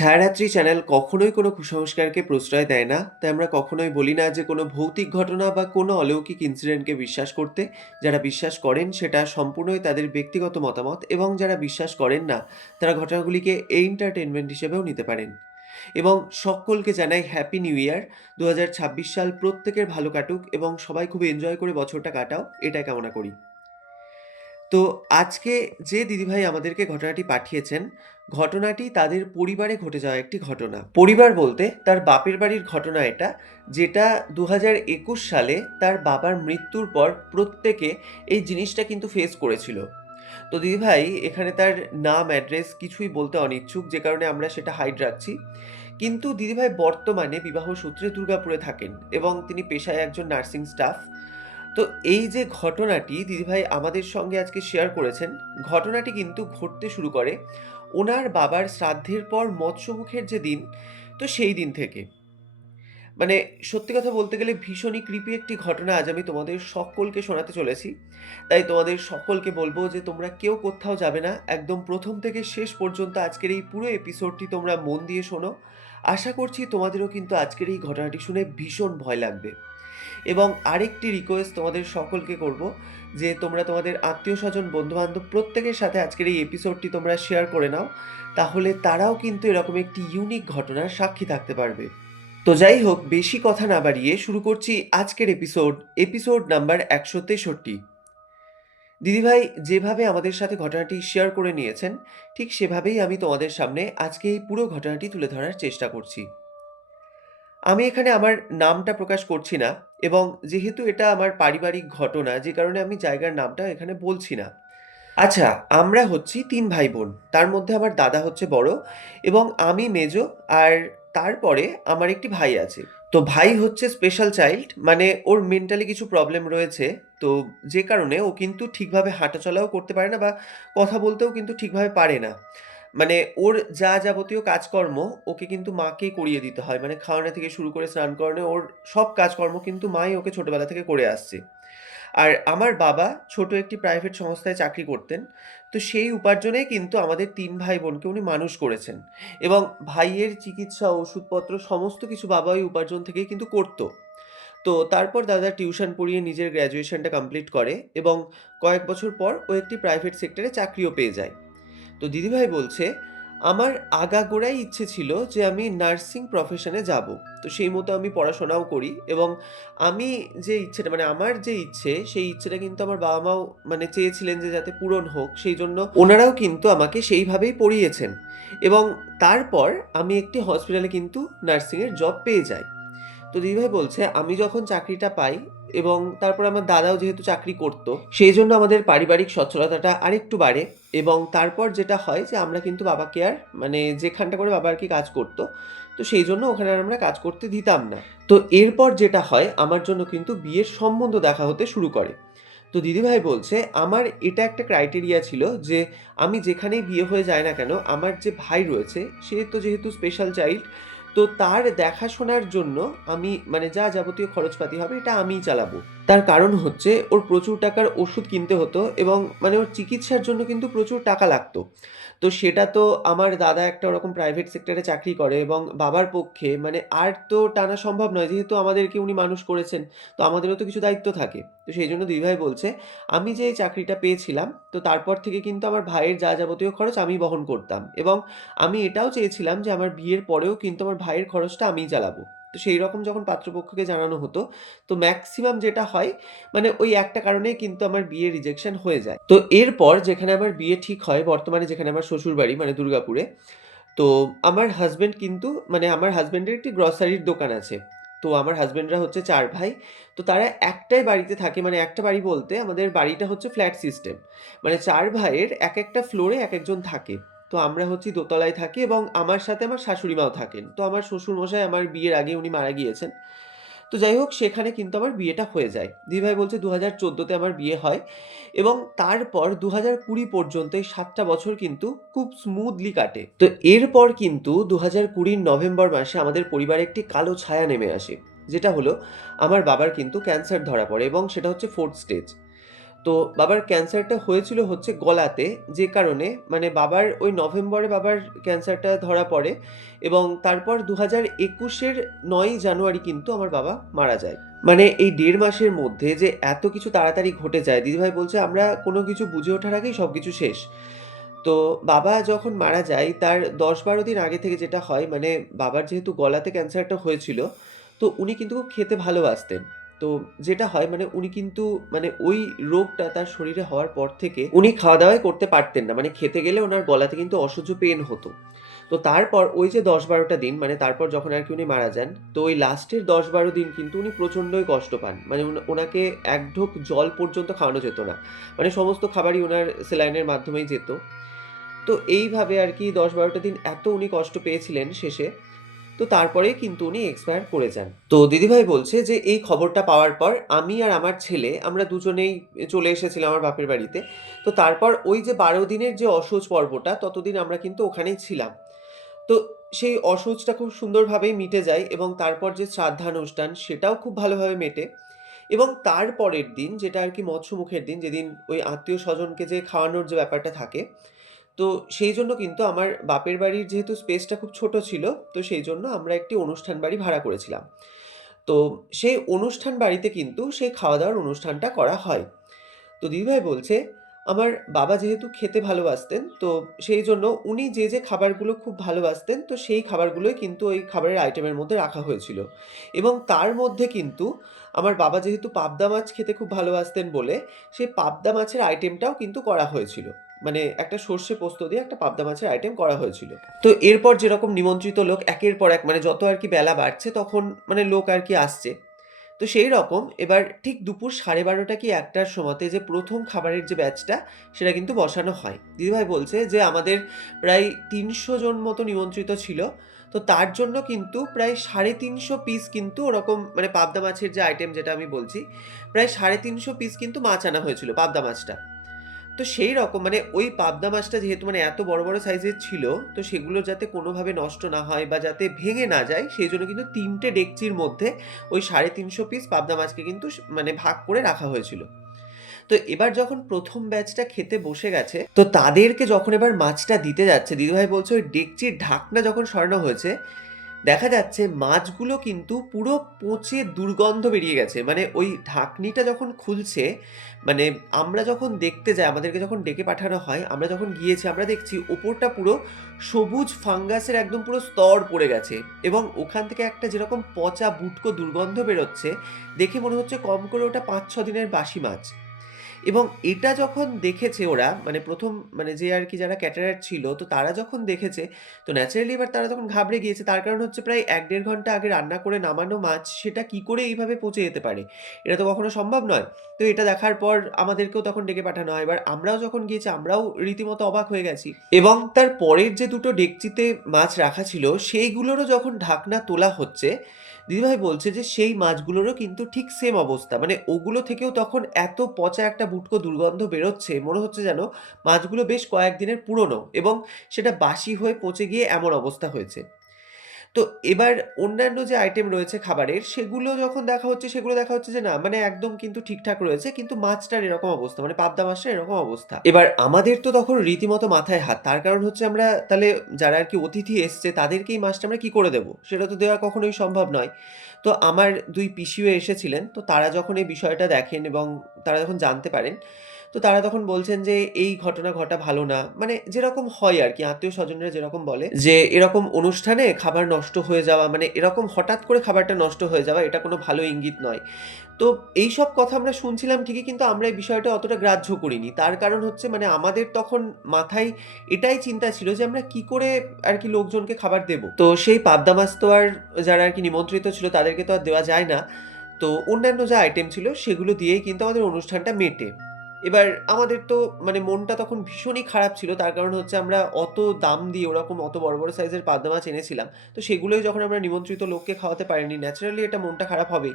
ছায়ারাত্রি channel কখনোই কোনো কুসংস্কারকে প্রশ্রয় দেয় না। তাই আমরা কখনোই বলি না যে কোনো ভৌতিক ঘটনা বা কোনো অলৌকিক ইনসিডেন্টকে বিশ্বাস করতে। যারা বিশ্বাস করেন সেটা সম্পূর্ণই তাদের ব্যক্তিগত মতামত এবং যারা বিশ্বাস করেন না তারা ঘটনাগুলিকে এন্টারটেনমেন্ট হিসেবেও নিতে পারেন। এবং সকলকে জানাই হ্যাপি নিউ ইয়ার। ২০২৬ সাল প্রত্যেকের ভালো কাটুক এবং সবাই খুব এনজয় করে বছরটা কাটাও, এটাই কামনা করি। তো আজকে যে দিদিভাই আমাদেরকে ঘটনাটি পাঠিয়েছেন, ঘটনাটি তাদের পরিবারে ঘটে যাওয়া একটি ঘটনা। পরিবার বলতে তার বাপের বাড়ির ঘটনা এটা, যেটা ২০২১ সালে তার বাবার মৃত্যুর পর প্রত্যেকে এই জিনিসটা কিন্তু ফেস করেছিল। তো দিদিভাই এখানে তার নাম, অ্যাড্রেস কিছুই বলতে অনিচ্ছুক, যে কারণে আমরা সেটা হাইড রাখছি। কিন্তু দিদিভাই বর্তমানে বিবাহ সূত্রে দুর্গাপুরে থাকেন এবং তিনি পেশায় একজন নার্সিং স্টাফ। তো এই যে ঘটনাটি দিদিভাই আমাদের সঙ্গে আজকে শেয়ার করেছেন, ঘটনাটি কিন্তু ঘটতে শুরু করে ওনার বাবার শ্রাদ্ধের পর মৎস্যমুখের যে দিন, তো সেই দিন থেকে। মানে সত্যি কথা বলতে গেলে ভীষণই ক্রিপি একটি ঘটনা আজ আমি তোমাদের সকলকে শোনাতে চলেছি। তাই তোমাদের সকলকে বলবো যে তোমরা কেউ কোথাও যাবে না, একদম প্রথম থেকে শেষ পর্যন্ত আজকের এই পুরো এপিসোডটি তোমরা মন দিয়ে শোনো। আশা করছি তোমাদেরও কিন্তু আজকের এই ঘটনাটি শুনে ভীষণ ভয় লাগবে। এবং আরেকটি রিকোয়েস্ট তোমাদের সকলকে করব, যে তোমরা তোমাদের আত্মীয়-স্বজন, বন্ধু-বান্ধব প্রত্যেকের সাথে আজকের এই এপিসোডটি তোমরা শেয়ার করে নাও। তাহলে তারাও কিন্তু এরকম একটি ইউনিক ঘটনার সাক্ষী থাকতে পারবে। তো যাই হোক, বেশি কথা না বাড়িয়ে শুরু করছি আজকের এপিসোড নাম্বার ১৬৩। দিদিভাই যেভাবে আমাদের সাথে ঘটনাটি শেয়ার করে নিয়েছেন, ঠিক সেভাবেই আমি তোমাদের সামনে আজকে এই পুরো ঘটনাটি তুলে ধরার চেষ্টা করছি। আমি এখানে আমার নামটা প্রকাশ করছি না এবং যেহেতু এটা আমার পারিবারিক ঘটনা, যে কারণে আমি জায়গার নামটা এখানে বলছি না। আচ্ছা, আমরা হচ্ছি ৩ ভাই-বোন। তার মধ্যে আমার দাদা হচ্ছে বড় এবং আমি মেজো। আর তারপরে আমার একটি ভাই আছে। তো ভাই হচ্ছে স্পেশাল চাইল্ড, মানে ওর মেন্টালি কিছু প্রবলেম রয়েছে। তো যে কারণে ও কিন্তু ঠিকভাবে হাঁটাচলাও করতে পারে না বা কথা বলতেও কিন্তু ঠিকভাবে পারে না। মানে ওর যা যাবতীয় কাজকর্ম ওকে কিন্তু মাকেই করিয়ে দিতে হয়। মানে খাওয়ানো থেকে শুরু করে স্নান করানো, ওর সব কাজকর্ম কিন্তু মাই ওকে ছোটবেলা থেকে করে আসছে। আর আমার বাবা ছোট একটি প্রাইভেট সংস্থায় চাকরি করতেন। তো সেই উপার্জনেই কিন্তু আমাদের ৩ ভাই-বোনকে উনি মানুষ করেছেন এবং ভাইয়ের চিকিৎসা, ওষুধপত্র সমস্ত কিছু বাবা ওই উপার্জন থেকেই কিন্তু করত। তো তারপর দাদা টিউশন পড়িয়ে নিজের গ্র্যাজুয়েশনটা কমপ্লিট করে এবং কয়েক বছর পর ও একটি প্রাইভেট সেক্টরে চাকরিও পেয়ে যায়। তো দিদিভাই বলছে, আমার আগাগোড়াই ইচ্ছে ছিল যে আমি নার্সিং প্রফেশনে যাব। তো সেই মতো আমি পড়াশোনাও করি এবং আমি যে ইচ্ছেটা, মানে আমার যে ইচ্ছে, সেই ইচ্ছেটা কিন্তু আমার বাবা-মাও মানে চেয়েছিলেন যে যাতে পূরণ হোক। সেইজন্য ওনারাও কিন্তু আমাকে সেইভাবেই পড়িয়েছেন এবং তারপর আমি একটি হসপিটালে কিন্তু নার্সিংয়ের জব পেয়ে যাই। তো দিদিভাই বলছে, আমি যখন চাকরিটা পাই এবং তারপর আমার দাদাও যেহেতু চাকরি করত, সেই জন্য আমাদের পারিবারিক সচ্ছলতাটা আরেকটু বাড়ে। এবং তারপর যেটা হয় যে আমরা কিন্তু বাবাকে আর মানে যেখানটা করে বাবা আর কি কাজ করতো, তো সেই জন্য ওখানে আর আমরা কাজ করতে দিতাম না। তো এরপর যেটা হয়, আমার জন্য কিন্তু বিয়ের সম্বন্ধ দেখা হতে শুরু করে। তো দিদিভাই বলছে, আমার এটা একটা ক্রাইটেরিয়া ছিল যে আমি যেখানেই বিয়ে হয়ে যায় না কেন, আমার যে ভাই রয়েছে সে তো যেহেতু স্পেশাল চাইল্ড, তো তার দেখাশোনার জন্য আমি মানে যা যাবতীয় খরচপাতি হবে এটা আমিই চালাবো। তার কারণ হচ্ছে ওর প্রচুর টাকার ওষুধ কিনতে হতো এবং মানে ওর চিকিৎসার জন্য কিন্তু প্রচুর টাকা লাগতো। তো সেটা তো আমার দাদা একটা ওরকম প্রাইভেট সেক্টরে চাকরি করে এবং বাবার পক্ষে মানে আর তো টানা সম্ভব নয়, যেহেতু আমাদেরকে উনি মানুষ করেছেন। তো আমাদেরও তো কিছু দায়িত্ব থাকে। তো সেই জন্য দিদিভাই বলছে, আমি যে এই চাকরিটা পেয়েছিলাম, তো তারপর থেকে কিন্তু আমার ভাইয়ের যা যাবতীয় খরচ আমি বহন করতাম এবং আমি এটাও চেয়েছিলাম যে আমার বিয়ের পরেও কিন্তু আমার ভাইয়ের খরচটা আমিই চালাবো। তো সেই রকম যখন পাত্রপক্ষকে জানানো হতো, তো ম্যাক্সিমাম যেটা হয় মানে ওই একটা কারণেই কিন্তু আমার বিয়ে রিজেকশন হয়ে যায়। তো এরপর যেখানে আমার বিয়ে ঠিক হয়, বর্তমানে যেখানে আমার শ্বশুরবাড়ি মানে দুর্গাপুরে, তো আমার হাসব্যান্ড কিন্তু মানে আমার হাসব্যান্ডের একটি গ্রসারির দোকান আছে। তো আমার হাসব্যান্ডরা হচ্ছে ৪ ভাই। তো তারা একটাই বাড়িতে থাকে, মানে একটা বাড়ি বলতে আমাদের বাড়িটা হচ্ছে ফ্ল্যাট সিস্টেম। মানে ৪ ভাইয়ের একেকটা ফ্লোরে একেকজন থাকে। তো আমরা হচ্ছি দোতলায় থাকি এবং আমার সাথে আমার শাশুড়ি মাও থাকেন। তো আমার শ্বশুরমশাই আমার বিয়ের আগে উনি মারা গিয়েছেন। তো যাই হোক, সেখানে কিন্তু আমার বিয়েটা হয়ে যায়। দিদিভাই বলছে ২০১৪ আমার বিয়ে হয় এবং তারপর ২০২০ পর্যন্ত এই ৭টা বছর কিন্তু খুব স্মুথলি কাটে। তো এরপর কিন্তু ২০২০ নভেম্বর মাসে আমাদের পরিবারে একটি কালো ছায়া নেমে আসে। যেটা হলো, আমার বাবার কিন্তু ক্যান্সার ধরা পড়ে এবং সেটা হচ্ছে 4th স্টেজ। তো বাবার ক্যান্সারটা হয়েছিল হচ্ছে গলাতে, যে কারণে মানে বাবার ওই নভেম্বরে বাবার ক্যান্সারটা ধরা পড়ে এবং তারপর 2021-এর 9ই জানুয়ারি কিন্তু আমার বাবা মারা যায়। মানে এই 1.5 মাসের মধ্যে যে এত কিছু তাড়াতাড়ি ঘটে যায়, দিদিভাই বলছে আমরা কোনো কিছু বুঝে ওঠার আগেই সবকিছু শেষ। তো বাবা যখন মারা যায় তার 10-12 দিন আগে থেকে যেটা হয়, মানে বাবার যেহেতু গলাতে ক্যান্সারটা হয়েছিল, তো উনি কিন্তু খুব খেতে ভালোবাসতেন। তো যেটা হয় মানে উনি কিন্তু মানে ওই রোগটা তার শরীরে হওয়ার পর থেকে উনি খাওয়া-দাওয়াই করতে পারতেন না। মানে খেতে গেলে উনার গলাতে কিন্তু অসহ্য পেইন হতো। তো তারপর ওই যে 10-12 টা দিন, মানে তারপর যখন আরকি উনি মারা যান, তো ওই লাস্টের 10-12 দিন কিন্তু উনি প্রচণ্ডই কষ্ট পান। মানে ওনাকে এক ঢোক জল পর্যন্ত খাওয়ানো যেত না। মানে সমস্ত খাবারই উনার স্যালাইনের মাধ্যমেই যেত। তো এইভাবে আরকি ১০-১২ টা দিন এত উনি কষ্ট পেয়েছিলেন শেষে, তো তারপরেই কিন্তু উনি এক্সপায়ার করে যান। তো দিদিভাই বলছে যে এই খবরটা পাওয়ার পর আমি আর আমার ছেলে আমরা দুজনেই চলে এসেছিলাম আমার বাপের বাড়িতে। তো তারপর ওই যে ১২ দিনের যে অশৌচ পর্বটা ততদিন আমরা কিন্তু ওখানেই ছিলাম। তো সেই অশৌচটা খুব সুন্দরভাবেই মিটে যায় এবং তারপর যে শ্রাদ্ধানুষ্ঠান সেটাও খুব ভালোভাবে মেটে এবং তার পরের দিন যেটা আরকি মৎস্যমুখের দিন, যেদিন ওই আত্মীয়-স্বজনকে যে খাওয়ানোর যে ব্যাপারটা থাকে, তো সেই জন্য কিন্তু আমার বাপের বাড়ির যেহেতু স্পেসটা খুব ছোট ছিল, তো সেই জন্য আমরা একটি অনুষ্ঠান বাড়ি ভাড়া করেছিলাম। তো সেই অনুষ্ঠান বাড়িতে কিন্তু সেই খাওয়া-দাওয়ার অনুষ্ঠানটা করা হয়। তো দিদিভাই বলছে, আমার বাবা যেহেতু খেতে ভালোবাসতেন, তো সেই জন্য উনি যে খাবারগুলো খুব ভালোবাসতেন, তো সেই খাবারগুলোই কিন্তু ওই খাবারের আইটেমের মধ্যে রাখা হয়েছিল। এবং তার মধ্যে কিন্তু আমার বাবা যেহেতু পাবদা মাছ খেতে খুব ভালোবাসতেন বলে, সেই পাবদা মাছের আইটেমটাও কিন্তু করা হয়েছিল। মানে একটা সর্ষে পোস্ত দিয়ে একটা পাবদা মাছের আইটেম করা হয়েছিল। তো এরপর যেরকম নিমন্ত্রিত লোক একের পর এক, মানে যত আরকি বেলা বাড়ছে তখন মানে লোক আরকি আসছে। তো সেই রকম এবার ঠিক দুপুর 12:30 কি 1টার সময়তে যে ১ম খাবারের যে ব্যাচটা সেটা কিন্তু বসানো হয়। দিদিভাই বলছে যে আমাদের প্রায় ৩০০ জন মতো নিমন্ত্রিত ছিল। তো তার জন্য কিন্তু প্রায় ৩৫০ পিস কিন্তু ওরকম মানে পাবদা মাছের যে আইটেম যেটা আমি বলছি, প্রায় ৩৫০ পিস কিন্তু মাছ আনা হয়েছিল পাবদা মাছটা। তো সেই রকম মানে ওই পাবদা মাছটা যেহেতু মানে এত বড় সাইজের ছিল, তো সেগুলো যাতে কোনোভাবে নষ্ট না হয় বা যাতে ভেঙে না যায়, সেইজন্য কিন্তু ৩ টে ডেকচির মধ্যে ওই ৩৫০ পিস পাবদা মাছকে কিন্তু মানে ভাগ করে রাখা হয়েছিল। তো এবার যখন ১ম ব্যাচটা খেতে বসে গেছে, তো তাদেরকে যখন এবার মাছটা দিতে যাচ্ছে, দিদিভাই বলছে ওই ডেকচির ঢাকনা যখন সরানো হয়েছে, দেখা যাচ্ছে মাছগুলো কিন্তু পুরো পচে দুর্গন্ধ বেরিয়ে গেছে। মানে ওই ঢাকনিটা যখন খুলছে, মানে আমরা যখন দেখতে যাই, আমাদেরকে যখন ডেকে পাঠানো হয়, আমরা যখন গিয়েছি আমরা দেখছি ওপরটা পুরো সবুজ ফাঙ্গাসের একদম পুরো স্তর পড়ে গেছে এবং ওখান থেকে একটা যেরকম পচা বুটকো দুর্গন্ধ বেরোচ্ছে, দেখে মনে হচ্ছে কম করে ওটা ৫-৬ দিনের বাসি মাছ। এবং এটা যখন দেখেছে ওরা, মানে ১ম মানে যে আরকি যারা ক্যাটারার ছিল, তো তারা যখন দেখেছে, তো ন্যাচারালি এবার তারা তখন ঘাবড়ে গিয়েছে। তার কারণ হচ্ছে প্রায় ১-১.৫ ঘন্টা আগে রান্না করে নামানো মাছ, সেটা কি করে এইভাবে পচে যেতে পারে? এটা তো কখনো সম্ভব নয়। তো এটা দেখার পর আমাদেরকেও তখন ডেকে পাঠানো হয়। এবার আমরাও যখন গিয়েছি, আমরাও রীতিমতো অবাক হয়ে গেছি। এবং তার পরের যে ২ টো ডেকচিতে মাছ রাখা ছিল, সেইগুলোরও যখন ঢাকনা তোলা হচ্ছে, দিদিভাই বলছে যে সেই মাছগুলোরও কিন্তু ঠিক সেম অবস্থা। মানে ওগুলো থেকেও তখন এত পচা একটা বুটকো দুর্গন্ধ বেরোচ্ছে, মনে হচ্ছে যেন মাছগুলো বেশ কয়েকদিনের পুরনো এবং সেটা বাসি হয়ে পচে গিয়ে এমন অবস্থা হয়েছে। তো এবার অন্যান্য যে আইটেম রয়েছে খাবারের, সেগুলো যখন দেখা হচ্ছে, সেগুলো দেখা হচ্ছে যে না মানে একদম কিন্তু ঠিকঠাক রয়েছে। কিন্তু মাছটার এরকম অবস্থা, মানে পাবদা মাছটার এরকম অবস্থা। এবার আমাদের তো তখন রীতিমতো মাথায় হাত। তার কারণ হচ্ছে আমরা তাহলে যারা আরকি অতিথি এসছে তাদেরকে এই মাছটা আমরা কি করে দেবো? সেটা তো দেওয়া কখনোই সম্ভব নয়। তো আমার ২ পিসিও এসেছিলেন। তো তারা যখন এই বিষয়টা দেখেন এবং তারা যখন জানতে পারেন, তো তারা তখন বলছেন যে, "এই ঘটনা ঘটা ভালো না।" মানে যেরকম হয় আরকি আত্মীয়স্বজনরা যেরকম বলে যে, এরকম অনুষ্ঠানে খাবার নষ্ট হয়ে যাওয়া, মানে এরকম হঠাৎ করে খাবারটা নষ্ট হয়ে যাওয়া, এটা কোনো ভালো ইঙ্গিত নয়। তো এইসব কথা আমরা শুনছিলাম ঠিকই, কিন্তু আমরা এই বিষয়টা অতটা গ্রাহ্য করিনি। তার কারণ হচ্ছে মানে আমাদের তখন মাথায় এটাই চিন্তা ছিল যে আমরা কি করে আরকি লোকজনকে খাবার দেবো। তো সেই পাবদা মাছ তো আর যারা আরকি নিমন্ত্রিত ছিল তাদেরকে তো আর দেওয়া যায় না। তো অন্যান্য যা আইটেম ছিল সেগুলো দিয়েই কিন্তু আমাদের অনুষ্ঠানটা মেটে। এবার আমাদের তো মানে মনটা তখন ভীষণই খারাপ ছিল। তার কারণ হচ্ছে আমরা অত দাম দিয়ে ওরকম অত বড় সাইজের পাবদা মাছ এনেছিলাম। তো সেগুলোই যখন আমরা নিমন্ত্রিত লোককে খাওয়াতে পারিনি, ন্যাচারালি এটা মনটা খারাপ হবেই।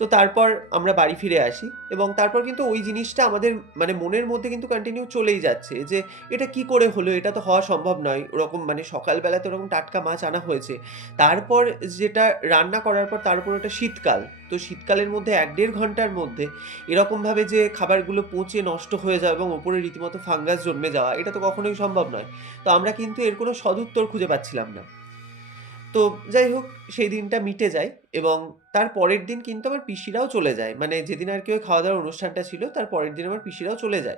তো তারপর আমরা বাড়ি ফিরে আসি এবং তারপর কিন্তু ওই জিনিসটা আমাদের মানে মনের মধ্যে কিন্তু কন্টিনিউ চলেই যাচ্ছে যে এটা কি করে হলো? এটা তো হওয়া সম্ভব নয়। ওরকম মানে সকালবেলা তো ওরকম টাটকা মাছ আনা হয়েছে। তারপর যেটা রান্না করার পর তার উপর ওটা শীতকাল। তো শীতকালের মধ্যে ১-১.৫ ঘন্টার মধ্যে এরকমভাবে যে খাবারগুলো পচে নষ্ট হয়ে যাওয়া এবং ওপরে রীতিমতো ফাঙ্গাস জন্মে যাওয়া, এটা তো কখনোই সম্ভব নয়। তো আমরা কিন্তু এর কোনো সদুত্তর খুঁজে পাচ্ছিলাম না। তো যাই হোক, সেই দিনটা মিটে যায় এবং তার পরের দিন কিন্তু আমার পিসিরাও চলে যায়। মানে যেদিন আরকি ওই খাওয়া-দাওয়ার অনুষ্ঠানটা ছিল, তার পরের দিন আমার পিসিরাও চলে যায়।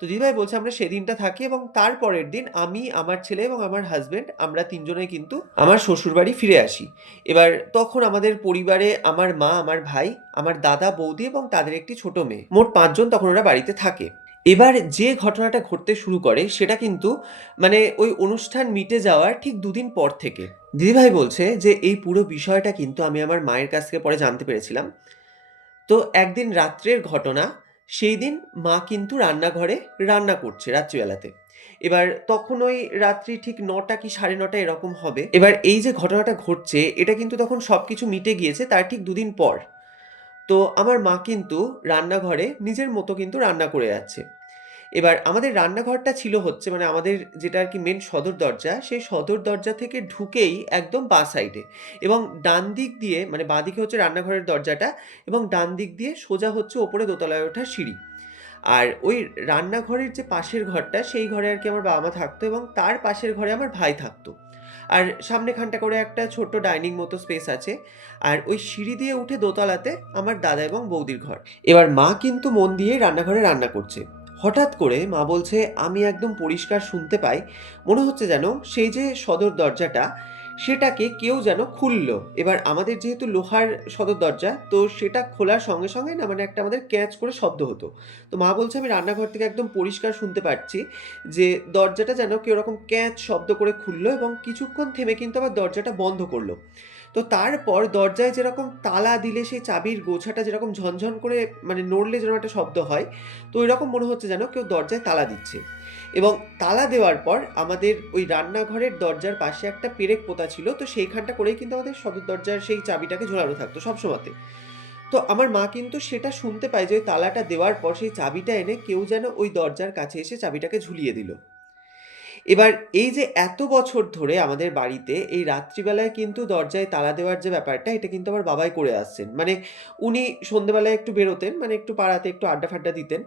তো দিদিভাই বলছে আমরা সেদিনটা থাকি এবং তার পরের দিন আমি, আমার ছেলে এবং আমার হাসব্যান্ড আমরা ৩ জনেই কিন্তু আমার শ্বশুরবাড়ি ফিরে আসি। এবার তখন আমাদের পরিবারে আমার মা, আমার ভাই, আমার দাদা, বৌদি এবং তাদের একটি ছোট মেয়ে। মোট ৫ জন তখন ওরা বাড়িতে থাকে। এবার যে ঘটনাটা ঘটতে শুরু করে সেটা কিন্তু মানে ওই অনুষ্ঠান মিটে যাওয়ার ঠিক ২ দিন পর থেকে। দিদিভাই বলছে যে এই পুরো বিষয়টা কিন্তু আমি আমার মায়ের কাছ থেকে পরে জানতে পেরেছিলাম। তো একদিন রাত্রের ঘটনা, সেইদিন মা কিন্তু রান্নাঘরে রান্না করছে রাত্রিবেলাতে। এবার তখন ওই রাত্রি ঠিক ৯টা কি ৯:৩০ এরকম হবে। এবার এই যে ঘটনাটা ঘটছে এটা কিন্তু তখন সবকিছু মিটে গিয়েছে তার ঠিক ২ দিন পর। তো আমার মা কিন্তু রান্নাঘরে নিজের মতো কিন্তু রান্না করে যাচ্ছে। এবার আমাদের রান্নাঘরটা ছিল হচ্ছে মানে আমাদের যেটা আরকি মেইন সদর দরজা, সেই সদর দরজা থেকে ঢুকেই একদম বাঁ সাইডে এবং ডান দিক দিয়ে মানে বাঁদিকে হচ্ছে রান্নাঘরের দরজাটা এবং ডান দিক দিয়ে সোজা হচ্ছে ওপরে দোতলায় ওঠার সিঁড়ি। আর ওই রান্নাঘরের যে পাশের ঘরটা, সেই ঘরে আরকি আমার বাবা-মা থাকতো এবং তার পাশের ঘরে আমার ভাই থাকতো। আর সামনেখানটা করে একটা ছোট্ট ডাইনিং মতো স্পেস আছে। আর ওই সিঁড়ি দিয়ে উঠে দোতলাতে আমার দাদা এবং বৌদির ঘর। এবার মা কিন্তু মন দিয়ে রান্নাঘরে রান্না করছে। হঠাৎ করে মা বলছে, আমি একদম পরিষ্কার শুনতে পাই, মনে হচ্ছে যেন সেই যে সদর দরজাটা, সেটাকে কেউ যেন খুললো। এবার আমাদের যেহেতু লোহার সদর দরজা, তো সেটা খোলার সঙ্গে, সঙ্গে না মানে একটা আমাদের ক্যাঁচ করে শব্দ হতো। তো মা বলছে, আমি রান্নাঘর থেকে একদম পরিষ্কার শুনতে পাচ্ছি যে দরজাটা যেন কেউ ওরকম ক্যাঁচ শব্দ করে খুললো এবং কিছুক্ষণ থেমে কিন্তু আবার দরজাটা বন্ধ করলো। তো তারপর দরজায় যেরকম তালা দিলে সেই চাবির গোছাটা যেরকম ঝনঝন করে মানে নড়লে যেরকম একটা শব্দ হয়, তো ঐরকম মনে হচ্ছে যেন কেউ দরজায় তালা দিচ্ছে। এবং তালা দেওয়ার পর আমাদের ওই রান্নাঘরের দরজার পাশে একটা পেরেক পোঁতা ছিল। তো সেইখানটা করেই কিন্তু আমাদের সদর দরজার সেই চাবিটাকে ঝোলানো থাকতো সবসময়তে। তো আমার মা কিন্তু সেটা শুনতে পায় যে ওই তালাটা দেওয়ার পর সেই চাবিটা এনে কেউ যেন ওই দরজার কাছে এসে চাবিটাকে ঝুলিয়ে দিল। এবার এই যে এত বছর ধরে আমাদের বাড়িতে এই রাত্রিবেলায় কিন্তু দরজায় তালা দেওয়ার যে ব্যাপারটা, এটা কিন্তু আমার বাবাই করে আসছেন। মানে উনি সন্ধ্যেবেলায় একটু বেরোতেন, মানে একটু পাড়াতে একটু আড্ডা-ফাড্ডা দিতেন।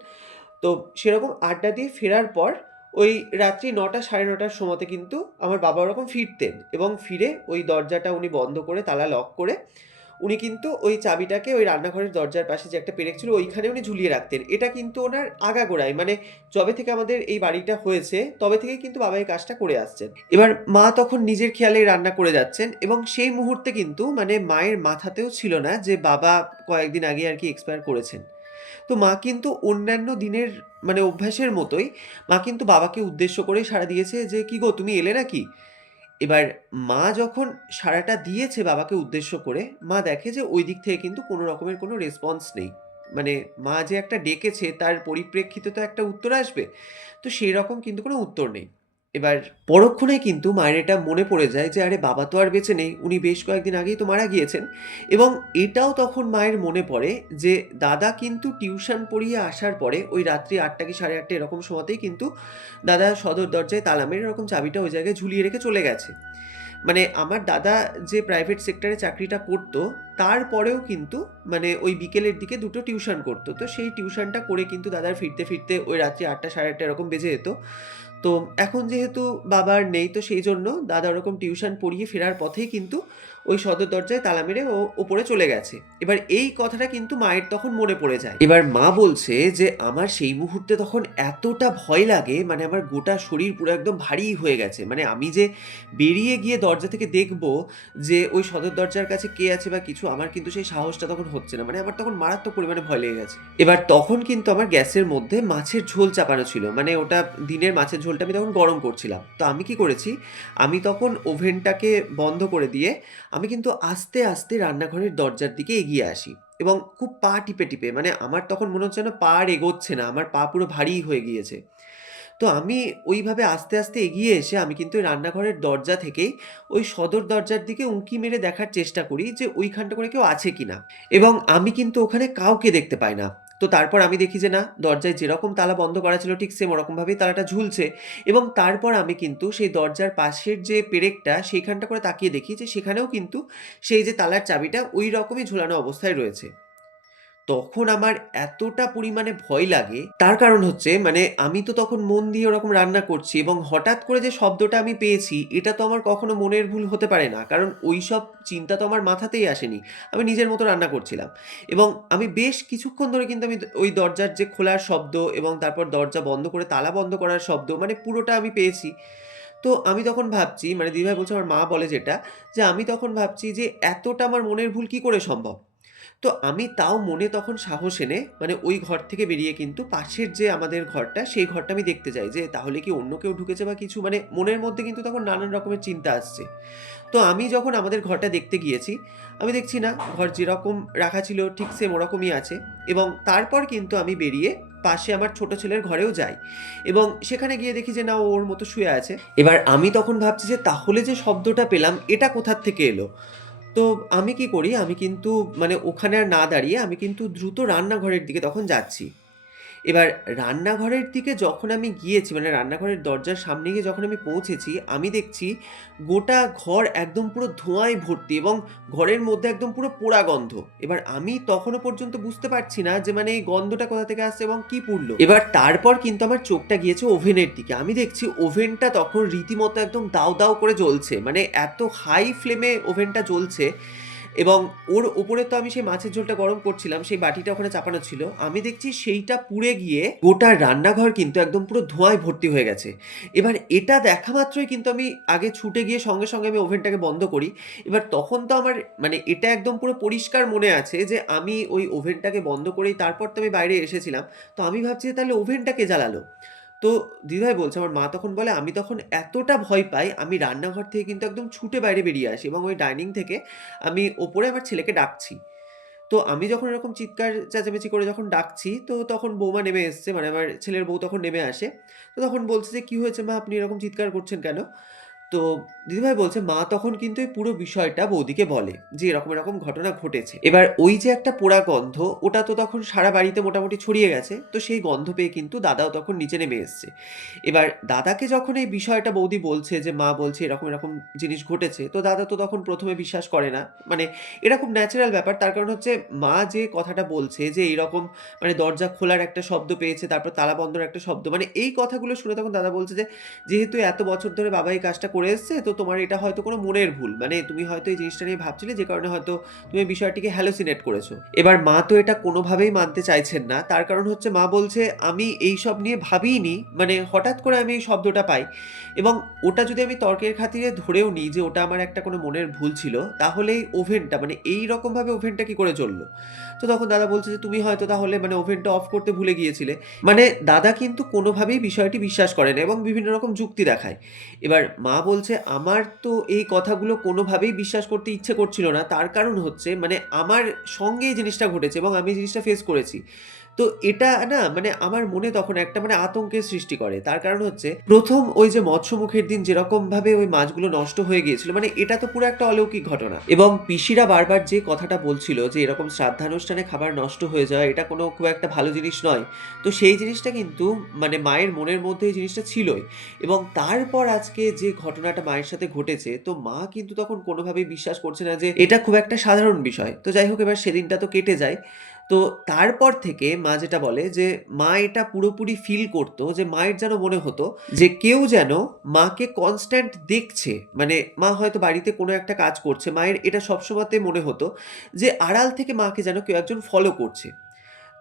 তো সেরকম আড্ডা দিয়ে ফেরার পর ওই রাত্রি ৯টা ৯:৩০ সময়তে কিন্তু আমার বাবা ওরকম ফিরতেন এবং ফিরে ওই দরজাটা উনি বন্ধ করে তালা লক করে উনি কিন্তু ওই চাবিটাকে ওই রান্নাঘরের দরজার পাশে যে একটা পেরেক ছিল ওইখানে উনি ঝুলিয়ে রাখতেন। এটা কিন্তু ওনার আগাগোড়াই মানে যবে থেকে আমাদের এই বাড়িটা হয়েছে তবে থেকেই কিন্তু বাবা এই কাজটা করে আসছেন। এবার মা তখন নিজের খেয়ালেই রান্না করে যাচ্ছেন এবং সেই মুহূর্তে কিন্তু মানে মায়ের মাথাতেও ছিল না যে বাবা কয়েকদিন আগে আরকি এক্সপায়ার করেছেন। তো মা কিন্তু অন্যান্য দিনের মানে অভ্যাসের মতোই মা কিন্তু বাবাকে উদ্দেশ্য করেই সাড়া দিয়েছে যে, "কি গো তুমি এলে নাকি?" এবার মা যখন সাড়াটা দিয়েছে বাবাকে উদ্দেশ্য করে, মা দেখে যে ওই দিক থেকে কিন্তু কোনো রকমের কোনো রেসপন্স নেই। মানে মা যে একটা ডেকেছে তার পরিপ্রেক্ষিতে তো একটা উত্তর আসবে। তো সেইরকম কিন্তু কোনো উত্তর নেই। এবার পরক্ষণেই কিন্তু মায়ের এটা মনে পড়ে যায় যে আরে বাবা তো আর বেঁচে নেই। উনি বেশ কয়েকদিন আগেই তো মারা গিয়েছেন। এবং এটাও তখন মায়ের মনে পড়ে যে দাদা কিন্তু টিউশন পড়িয়ে আসার পরে ওই রাত্রি ৮টা কি ৮:৩০ এরকম সময়তেই কিন্তু দাদা সদর দরজায় তালা মেরে এরকম চাবিটা ওই জায়গায় ঝুলিয়ে রেখে চলে গেছে। মানে আমার দাদা যে প্রাইভেট সেক্টরে চাকরিটা করতো, তারপরেও কিন্তু মানে ওই বিকেলের দিকে ২ টো টিউশন করতো। তো সেই টিউশনটা করে কিন্তু দাদার ফিরতে, ফিরতে ওই রাত্রি ৮টা ৮:৩০ এরকম বেজে যেত। তো এখন যেহেতু বাবা আর নেই তো সেইজন্য দাদা ওরকম টিউশন পড়িয়ে ফেরার পথেই কিন্তু ওই সদর দরজায় তালা মেরে ও ওপরে চলে গেছে। এবার এই কথাটা কিন্তু মায়ের তখন মনে পড়ে যায়। এবার মা বলছে যে আমার সেই মুহূর্তে তখন এতটা ভয় লাগে মানে আমার গোটা শরীর পুরো একদম ভারী হয়ে গেছে। মানে আমি যে বেরিয়ে গিয়ে দরজা থেকে দেখবো যে ওই সদর দরজার কাছে কে আছে বা কিছু, আমার কিন্তু সেই সাহসটা তখন হচ্ছে না। মানে আমার তখন মারাত্মক পরিমাণে ভয় লেগে গেছে। এবার তখন কিন্তু আমার গ্যাসের মধ্যে মাছের ঝোল চাপানো ছিল। মানে ওটা দিনের মাছের ঝোলটা আমি তখন গরম করছিলাম। তো আমি কি করেছি, আমি তখন ওভেনটাকে বন্ধ করে দিয়ে আমি কিন্তু আস্তে, আস্তে রান্নাঘরের দরজার দিকে এগিয়ে আসি এবং খুব পা টিপে, টিপে মানে আমার তখন মনে হচ্ছে যেন পা আর এগোচ্ছে না। আমার পা পুরো ভারী হয়ে গিয়েছে। তো আমি ওইভাবে আস্তে, আস্তে এগিয়ে এসে আমি কিন্তু ওই রান্নাঘরের দরজা থেকেই ওই সদর দরজার দিকে উঁকি মেরে দেখার চেষ্টা করি যে ওইখানটা করে কেউ আছে কিনা। এবং আমি কিন্তু ওখানে কাউকে দেখতে পাই না। তো তারপর আমি দেখি যে না, দরজায় যেরকম তালা বন্ধ করা ছিল ঠিক সেম ওরকমভাবেই তালাটা ঝুলছে। এবং তারপর আমি কিন্তু সেই দরজার পাশের যে পেরেকটা সেইখানটা করে তাকিয়ে দেখি যে সেখানেও কিন্তু সেই যে তালার চাবিটা ওই রকমই ঝোলানো অবস্থায় রয়েছে। তখন আমার এতটা পরিমাণে ভয় লাগে, তার কারণ হচ্ছে মানে আমি তো তখন মন দিয়ে ওরকম রান্না করছি এবং হঠাৎ করে যে শব্দটা আমি পেয়েছি, এটা তো আমার কখনো মনের ভুল হতে পারে না। কারণ ওইসব চিন্তা তো আমার মাথাতেই আসেনি। আমি নিজের মতো রান্না করছিলাম এবং আমি বেশ কিছুক্ষণ ধরে কিন্তু আমি ওই দরজার যে খোলার শব্দ এবং তারপর দরজা বন্ধ করে তালা বন্ধ করার শব্দ মানে পুরোটা আমি পেয়েছি। তো আমি তখন ভাবছি, মানে দিদিভাই বলছে, আমার মা বলে যেটা, যে আমি তখন ভাবছি যে এতটা আমার মনের ভুল কি করে সম্ভব? তো আমি তাও মনে তখন সাহস এনে মানে ওই ঘর থেকে বেরিয়ে কিন্তু পাশের যে আমাদের ঘরটা, সেই ঘরটা আমি দেখতে যাই যে তাহলে কি অন্য কেউ ঢুকেছে বা কিছু, মানে মনের মধ্যে কিন্তু তখন নানান রকমের চিন্তা আসছে। তো আমি যখন আমাদের ঘরটা দেখতে গিয়েছি, আমি দেখছি না, ঘর যেরকম রাখা ছিল ঠিক সেম ওরকমই আছে। এবং তারপর কিন্তু আমি বেরিয়ে পাশে আমার ছোট ছেলের ঘরেও যাই এবং সেখানে গিয়ে দেখি যে না, ও ওর মতো শুয়ে আছে। এবার আমি তখন ভাবছি যে তাহলে যে শব্দটা পেলাম এটা কোথার থেকে এলো? তো আমি কি করি, আমি কিন্তু মানে ওখানে আর না দাঁড়িয়ে আমি কিন্তু দ্রুত রান্নাঘরের দিকে তখন যাচ্ছি। এবার রান্নাঘরের দিকে যখন আমি গিয়েছি, মানে রান্নাঘরের দরজার সামনে গিয়ে যখন আমি পৌঁছেছি, আমি দেখছি গোটা ঘর একদম পুরো ধোঁয়ায় ভর্তি এবং ঘরের মধ্যে একদম পুরো পোড়া গন্ধ। এবার আমি তখনও পর্যন্ত বুঝতে পারছি না যে মানে এই গন্ধটা কোথা থেকে আসছে এবং কি পুড়লো। এবার তারপর কিন্তু আমার চোখটা গিয়েছে ওভেনের দিকে। আমি দেখছি ওভেনটা তখন রীতিমতো একদম দাউ দাউ করে জ্বলছে, মানে এত হাই ফ্লেমে ওভেনটা জ্বলছে। এবং ওর উপরে তো আমি সেই মাছের ঝোলটা গরম করছিলাম, সেই বাটিটা ওখানে চাপানো ছিল। আমি দেখছি সেইটা পুড়ে গিয়ে গোটা রান্নাঘর কিন্তু একদম পুরো ধোঁয়ায় ভর্তি হয়ে গেছে। এবার এটা দেখা মাত্রই কিন্তু আমি আগে ছুটে গিয়ে সঙ্গে, সঙ্গে আমি ওভেনটাকে বন্ধ করি। এবার তখন তো আমার মানে এটা একদম পুরো পরিষ্কার মনে আছে যে আমি ওই ওভেনটাকে বন্ধ করেই তারপর তো আমি বাইরে এসেছিলাম। তো আমি ভাবছি যে তাহলে ওভেনটা কে জ্বালালো? তো দিদিভাই বলছে, আমার মা তখন বলে, আমি তখন এতটা ভয় পাই, আমি রান্নাঘর থেকে কিন্তু একদম ছুটে বাইরে বেরিয়ে আসি এবং ওই ডাইনিং থেকে আমি ওপরে আমার ছেলেকে ডাকছি। তো আমি যখন এরকম চিৎকার চেঁচামেচি করে যখন ডাকছি, তো তখন বৌমা নেমে এসছে, মানে আমার ছেলের বউ তখন নেমে আসে। তো তখন বলছে যে, "কি হয়েছে মা? আপনি এরকম চিৎকার করছেন কেন?" তো দিদিভাই বলছে, মা তখন কিন্তু এই পুরো বিষয়টা বৌদিকে বলে যে এরকম এরকম ঘটনা ঘটেছে। এবার ওই যে একটা পোড়া গন্ধ, ওটা তো তখন সারা বাড়িতে মোটামুটি ছড়িয়ে গেছে। তো সেই গন্ধ পেয়ে কিন্তু দাদাও তখন নিচে নেমে এসছে। এবার দাদাকে যখন এই বিষয়টা বৌদি বলছে যে মা বলছে এরকম এরকম জিনিস ঘটেছে, তো দাদা তো তখন প্রথমে বিশ্বাস করে না। মানে এটা খুব ন্যাচারাল ব্যাপার। তার কারণ হচ্ছে মা যে কথাটা বলছে যে এইরকম মানে দরজা খোলার একটা শব্দ পেয়েছে, তারপর তালা বন্ধর একটা শব্দ, মানে এই কথাগুলো শুনে তখন দাদা বলছে যে যেহেতু এত বছর ধরে বাবা এই কাজটা করে এসছে, তো তোমার এটা হয়তো কোনো মনের ভুল। মানে তুমি হয়তো এই জিনিসটা নিয়ে ভাবছিলে, যে কারণে হয়তো তুমি এই বিষয়টিকে হ্যালোসিনেট করেছো। এবার মা তো এটা কোনোভাবেই মানতে চাইছেন না। তার কারণ হচ্ছে মা বলছে, আমি এইসব নিয়ে ভাবিইনি। মানে হঠাৎ করে আমি এই শব্দটা পাই এবং ওটা যদি আমি তর্কের খাতিরে ধরেও নিই যে ওটা আমার একটা কোনো মনের ভুল ছিল, তাহলে এই ওভেনটা মানে এইরকমভাবে ওভেনটা কি করে জ্বললো? তো তখন দাদা বলছে যে, "তুমি হয়তো তাহলে মানে ওভেনটা অফ করতে ভুলে গিয়েছিলে।" মানে দাদা কিন্তু কোনোভাবেই বিষয়টি বিশ্বাস করে না এবং বিভিন্ন রকম যুক্তি দেখায়। এবার মা বলছে, "আমার তো এই কথাগুলো কোনোভাবেই বিশ্বাস করতে ইচ্ছে করছিল না। তার কারণ হচ্ছে মানে আমার সঙ্গে এই জিনিসটা ঘটেছে এবং আমি এই জিনিসটা ফেস করেছি। তো এটা না মানে আমার মনে তখন একটা মানে আতঙ্কের সৃষ্টি করে। তার কারণ হচ্ছে ১ম ওই যে মৎস্যমুখের দিন যেরকমভাবে ওই মাছগুলো নষ্ট হয়ে গিয়েছিল, মানে এটা তো পুরো একটা অলৌকিক ঘটনা। এবং পিসিরা বারবার যে কথাটা বলছিল যে এরকম শ্রাদ্ধানুষ্ঠানে খাবার নষ্ট হয়ে যাওয়া এটা কোনো খুব একটা ভালো জিনিস নয়। তো সেই জিনিসটা কিন্তু মানে মায়ের মনের মধ্যে এই জিনিসটা ছিলই। এবং তারপর আজকে যে ঘটনাটা মায়ের সাথে ঘটেছে, তো মা কিন্তু তখন কোনোভাবেই বিশ্বাস করছে না যে এটা খুব একটা সাধারণ বিষয়। তো যাই হোক, এবার সেদিনটা তো কেটে যায়। তো তারপর থেকে মা যেটা বলে যে মা এটা পুরোপুরি ফিল করতো যে মায়ের যেন মনে হতো যে কেউ যেন মাকে কনস্ট্যান্ট দেখছে। মানে মা হয়তো বাড়িতে কোনো একটা কাজ করছে, মায়ের এটা সবসময়তে মনে হতো যে আড়াল থেকে মাকে যেন কেউ একজন ফলো করছে।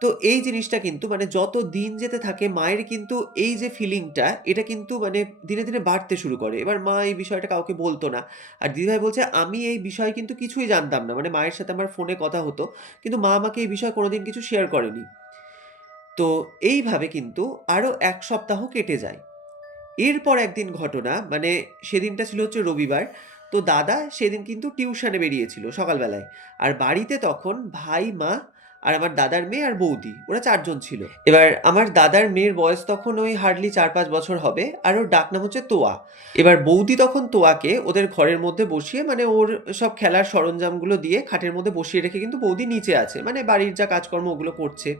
তো এই জিনিসটা কিন্তু মানে যত দিন যেতে থাকে মায়ের কিন্তু এই যে ফিলিংটা, এটা কিন্তু মানে দিনে, দিনে বাড়তে শুরু করে। এবার মা এই বিষয়টা কাউকে বলত না। আর দিদিভাই বলছে, "আমি এই বিষয়ে কিন্তু কিছুই জানতাম না। মানে মায়ের সাথে আমার ফোনে কথা হতো। কিন্তু মা আমাকে এই বিষয়ে কোনোদিন কিছু শেয়ার করেনি।" তো এইভাবে কিন্তু আরো ১ সপ্তাহ কেটে যায়। এরপর একদিন ঘটনা, মানে সেদিনটা ছিল হচ্ছে রবিবার। তো দাদা সেদিন কিন্তু টিউশনে বেরিয়েছিল সকালবেলায়। আর বাড়িতে তখন ভাই, মা আর আমার দাদার মেয়ে আর বৌদি, ওরা 4 জন ছিল। এবার আমার দাদার মেয়ের বয়স তখন ওই হার্ডলি 4-5 বছর হবে, আর ওর ডাকনাম হচ্ছে তোয়া। এবার বৌদি তখন তোয়াকে ওদের ঘরের মধ্যে বসিয়ে মানে ওর সব খেলার সরঞ্জামগুলো দিয়ে খাটের মধ্যে বসিয়ে রেখে কিন্তু বৌদি নিচে আছে, মানে বাড়ির যা কাজকর্ম ওগুলো করছে।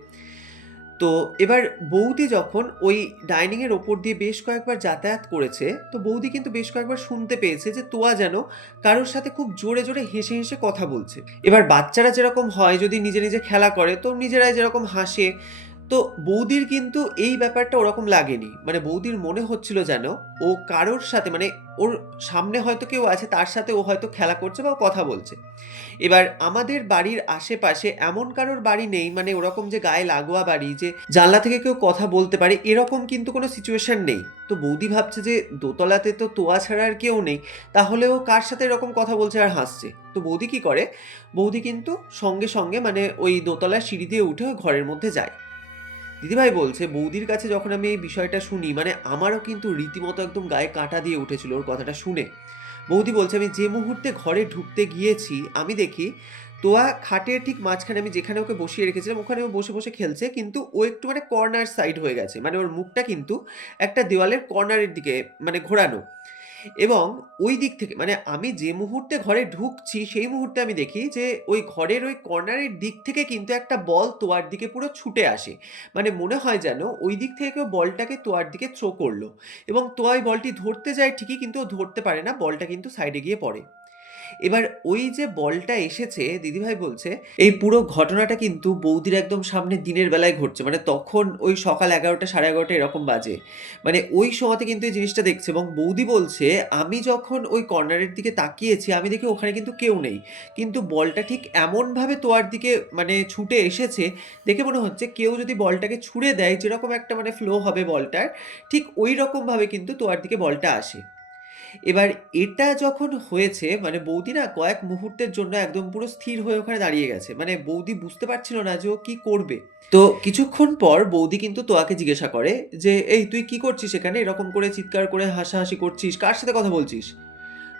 তো এবার বৌদি যখন ওই ডাইনিং এর ওপর দিয়ে বেশ কয়েকবার যাতায়াত করেছে, তো বৌদি কিন্তু বেশ কয়েকবার শুনতে পেয়েছে যে তোয়া যেন কারোর সাথে খুব জোরে জোরে হেসে হেসে কথা বলছে। এবার বাচ্চারা যেরকম হয় যদি নিজে নিজে খেলা করে, তো নিজেরাই যেরকম হাসে, তো বৌদির কিন্তু এই ব্যাপারটা ওরকম লাগেনি। মানে বৌদির মনে হচ্ছিল যেন ও কারোর সাথে, মানে ওর সামনে হয়তো কেউ আছে, তার সাথে ও হয়তো খেলা করছে বা ও কথা বলছে। এবার আমাদের বাড়ির আশেপাশে এমন কারোর বাড়ি নেই, মানে ওরকম যে গায়ে লাগোয়া বাড়ি যে জানলা থেকে কেউ কথা বলতে পারে, এরকম কিন্তু কোনো সিচুয়েশন নেই। তো বৌদি ভাবছে যে দোতলাতে তো তোয়া ছাড়া আর কেউ নেই, তাহলে ও কার সাথে এরকম কথা বলছে আর হাসছে। তো বৌদি কি করে, বৌদি কিন্তু সঙ্গে সঙ্গে মানে ওই দোতলার সিঁড়ি দিয়ে উঠে ওই ঘরের মধ্যে যায়। দিদিভাই বলছে বৌদির কাছে যখন আমি এই বিষয়টা শুনি, মানে আমারও কিন্তু রীতিমতো একদম গায়ে কাঁটা দিয়ে উঠেছিল ওর কথাটা শুনে। বৌদি বলছে আমি যে মুহূর্তে ঘরে ঢুকতে গিয়েছি আমি দেখি তোয়া খাটের ঠিক মাঝখানে, আমি যেখানে ওকে বসিয়ে রেখেছিলাম ওখানে ও বসে বসে খেলছে, কিন্তু ও একটু মানে কর্নার সাইড হয়ে গেছে, মানে ওর মুখটা কিন্তু একটা দেওয়ালের কর্নারের দিকে মানে ঘোরানো। এবং ওই দিক থেকে মানে আমি যে মুহূর্তে ঘরে ঢুকছি সেই মুহূর্তে আমি দেখি যে ওই ঘরের ওই কর্নারের দিক থেকে কিন্তু একটা বল তোয়ার দিকে পুরো ছুটে আসে। মানে মনে হয় যেন ওই দিক থেকে কেউ বলটাকে তোয়ার দিকে থ্রো করলো, এবং তোয়া ওই বলটি ধরতে যায় ঠিকই, কিন্তু ও ধরতে পারে না, বলটা কিন্তু সাইডে গিয়ে পড়ে। এবার ওই যে বলটা এসেছে, দিদিভাই বলছে এই পুরো ঘটনাটা কিন্তু বৌদির একদম সামনে দিনের বেলায় ঘটছে, মানে তখন ওই সকাল 11টা 11:30 এরকম বাজে। মানে ওই সময়তে কিন্তু এই জিনিসটা দেখছে, এবং বৌদি বলছে আমি যখন ওই কর্নারের দিকে তাকিয়েছি আমি দেখি ওখানে কিন্তু কেউ নেই, কিন্তু বলটা ঠিক এমনভাবে তোয়ার দিকে মানে ছুটে এসেছে, দেখে মনে হচ্ছে কেউ যদি বলটাকে ছুঁড়ে দেয় যেরকম একটা মানে ফ্লো হবে বলটার, ঠিক ওই রকমভাবে কিন্তু তোয়ার দিকে বলটা আসে। এবার এটা যখন হয়েছে মানে বৌদি না কয়েক মুহূর্তের জন্য একদম পুরো স্থির হয়ে ওখানে দাঁড়িয়ে গেছে। মানে বৌদি বুঝতে পারছিল না যে ও কি করবে। তো কিছুক্ষণ পর বৌদি কিন্তু তোয়াকে জিজ্ঞাসা করে যে, "এই তুই কি করছিস এখানে? এরকম করে চিৎকার করে হাসাহাসি করছিস? কার সাথে কথা বলছিস?"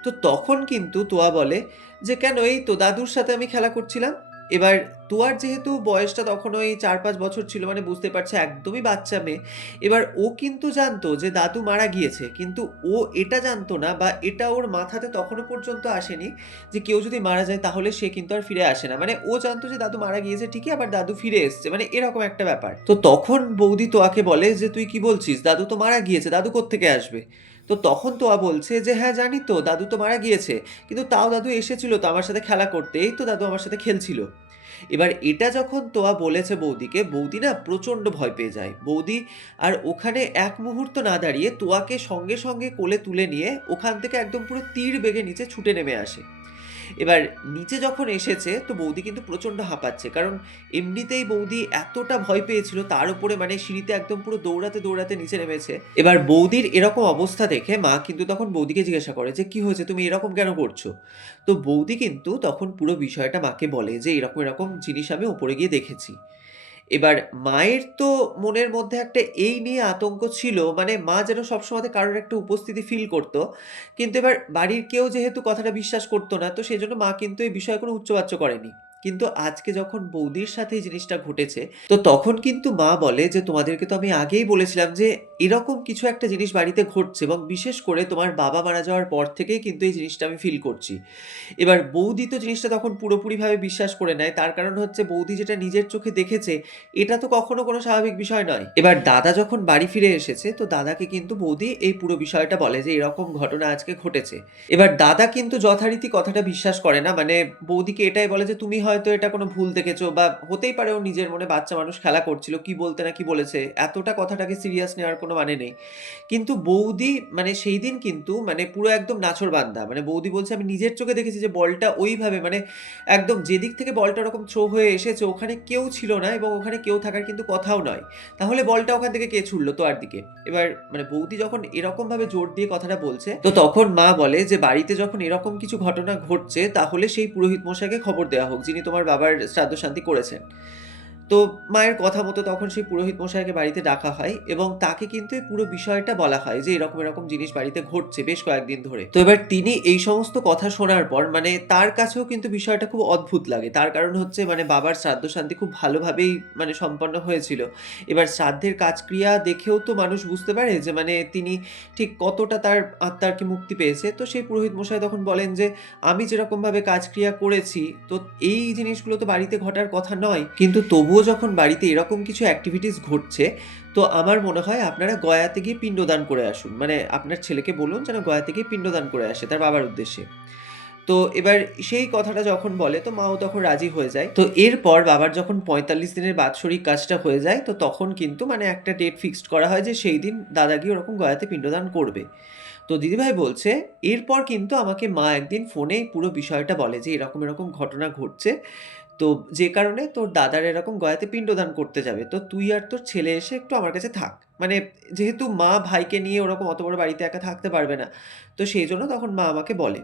তো তখন কিন্তু তোয়া বলে যে, "কেন এই তো দাদুর সাথে আমি খেলা করছিলাম।" এবার তোয়ার যেহেতু বয়সটা তখন ওই 4-5 বছর ছিল, মানে বুঝতে পারছে একদমই বাচ্চা মেয়ে। এবার ও কিন্তু জানতো যে দাদু মারা গিয়েছে। কিন্তু ও এটা জানতো না, বা এটা ওর মাথাতে তখনো পর্যন্ত আসেনি যে কেউ যদি মারা যায় তাহলে সে কিন্তু আর ফিরে আসে না। মানে ও জানতো যে দাদু মারা গিয়েছে ঠিকই, আবার দাদু ফিরে এসছে। মানে এরকম একটা ব্যাপার। তো তখন বৌদি তোয়াকে বলে যে, "তুই কি বলছিস? দাদু তো মারা গিয়েছে। দাদু কোত্থেকে আসবে?" তো তখন তোয়া বলছে যে, "হ্যাঁ জানি তো, দাদু তো মারা গিয়েছে। কিন্তু তাও দাদু এসেছিল তো আমার সাথে খেলা করতে। এই তো দাদু আমার সাথে খেলছিল।" এবার এটা যখন তোয়া বলেছে বৌদিকে, বৌদি না প্রচণ্ড ভয় পেয়ে যায়। বৌদি আর ওখানে এক মুহূর্ত না দাঁড়িয়ে তোয়াকে সঙ্গে সঙ্গে কোলে তুলে নিয়ে ওখান থেকে একদম পুরো তীর বেগে নিচে ছুটে নেমে আসে। এবার নিচে যখন এসেছে তো বৌদি কিন্তু প্রচণ্ড হাঁপাচ্ছে, কারণ এমনিতেই বৌদি এতটা ভয় পেয়েছিল, তার উপরে মানে সিঁড়িতে একদম পুরো দৌড়াতে দৌড়াতে নিচে নেমেছে। এবার বৌদির এরকম অবস্থা দেখে মা কিন্তু তখন বৌদিকে জিজ্ঞাসা করে যে, "কি হয়েছে, তুমি এরকম কেন করছো?" তো বৌদি কিন্তু তখন পুরো বিষয়টা মাকে বলে যে এরকম এরকম জিনিস আমি ওপরে গিয়ে দেখেছি। এবার মায়ের তো মনের মধ্যে একটা এই নিয়ে আতঙ্ক ছিল, মানে মা যেন সবসময় কারোর একটা উপস্থিতি ফিল করতো, কিন্তু এবার বাড়ির কেউ যেহেতু কথাটা বিশ্বাস করতো না, তো সেই জন্য মা কিন্তু এই বিষয়ে কোনো উচ্চবাচ্য করেনি। কিন্তু আজকে যখন বৌদির সাথে এই জিনিসটা ঘটেছে, তো তখন কিন্তু মা বলে যে তোমাদেরকে তো আমি আগেই বলেছিলাম যে এরকম কিছু একটা জিনিস বাড়িতে ঘটছে, এবং বিশেষ করে তোমার বাবা মারা যাওয়ার পর থেকেই কিন্তু এই জিনিসটা আমি ফিল করছি। এবার বৌদি তো জিনিসটা তখন পুরোপুরিভাবে বিশ্বাস করে নেয়, তার কারণ হচ্ছে বৌদি যেটা নিজের চোখে দেখেছে এটা তো কখনো কোনো স্বাভাবিক বিষয় নয়। এবার দাদা যখন বাড়ি ফিরে এসেছে তো দাদাকে কিন্তু বৌদি এই পুরো বিষয়টা বলে যে এরকম ঘটনা আজকে ঘটেছে। এবার দাদা কিন্তু যথারীতি কথাটা বিশ্বাস করে না, মানে বৌদিকে এটাই বলে যে তুমি হয়তো এটা কোনো ভুল দেখেছো, বা হতেই পারে ও নিজের মনে বাচ্চা মানুষ খেলা করছিল, কি বলতে না কি বলেছে, এতটা কথাটাকে সিরিয়াস নেওয়ার কোনো মানে নেই। কিন্তু বৌদি মানে সেই দিন কিন্তু মানে পুরো একদম নাছোড়বান্দা, মানে বৌদি বলছে আমি নিজের চোখে দেখেছি যে বলটা ওইভাবে মানে একদম যেদিক থেকে বলটা ওরকম থ্রো হয়ে এসেছে ওখানে কেউ ছিল না, এবং ওখানে কেউ থাকার কিন্তু কথাও নয়। তাহলে বলটা ওখান থেকে কে ছুড়লো তোয়ার দিকে? এবার মানে বৌদি যখন এরকমভাবে জোর দিয়ে কথাটা বলছে, তো তখন মা বলে যে বাড়িতে যখন এরকম কিছু ঘটনা ঘটছে তাহলে সেই পুরোহিত মশাইকে খবর দেওয়া হোক যিনি তোমার বাবার শ্রাদ্ধ শান্তি করেছেন। তো মায়ের কথা মতো তখন সেই পুরোহিত মশাইকে বাড়িতে ডাকা হয় এবং তাকে কিন্তু এই পুরো বিষয়টা বলা হয় যে এরকম জিনিস বাড়িতে ঘটছে বেশ কয়েকদিন ধরে। তো এবার তিনি এই সমস্ত কথা শোনার পর মানে তার কাছেও কিন্তু বিষয়টা খুব অদ্ভুত লাগে। তার কারণ হচ্ছে মানে বাবার শ্রাদ্ধ শান্তি খুব ভালোভাবেই মানে সম্পন্ন হয়েছিল। এবার শ্রাদ্ধের কাজক্রিয়া দেখেও তো মানুষ বুঝতে পারে যে মানে তিনি ঠিক কতটা তার আত্মা আরকি মুক্তি পেয়েছে। তো সেই পুরোহিত মশাই তখন বলেন যে, "আমি যেরকমভাবে কাজক্রিয়া করেছি, তো এই জিনিসগুলো তো বাড়িতে ঘটার কথা নয়। কিন্তু তবুও যখন বাড়িতে এরকম কিছু এক্টিভিটিস ঘটছে, তো আমার মনে হয় আপনারা গয়াতে গিয়ে পিণ্ডদান করে আসুন। মানে আপনার ছেলেকে বলুন যেন গয়াতে গিয়ে পিণ্ডদান করে আসে তার বাবার উদ্দেশ্যে।" তো এবার সেই কথাটা যখন বলে তো মাও তখন রাজি হয়ে যায়। তো এরপর বাবার যখন ৪৫ দিনের বাৎসরিক কাজটা হয়ে যায় তো তখন কিন্তু মানে একটা ডেট ফিক্সড করা হয় যে সেই দিন দাদা গিয়ে ওরকম গয়াতে পিণ্ডদান করবে। তো দিদিভাই বলছে, এরপর কিন্তু আমাকে মা একদিন ফোনেই পুরো বিষয়টা বলে যে এরকম ঘটনা ঘটছে। তো যে কারণে তোর দাদার এরকম গয়াতে পিণ্ডদান করতে যাবে। তো তুই আর তোর ছেলে এসে একটু আমার কাছে থাক। মানে যেহেতু মা ভাইকে নিয়ে ওরকম অত বড় বাড়িতে একা থাকতে পারবে না। তো সেইজন্য তখন মা আমাকে বলে।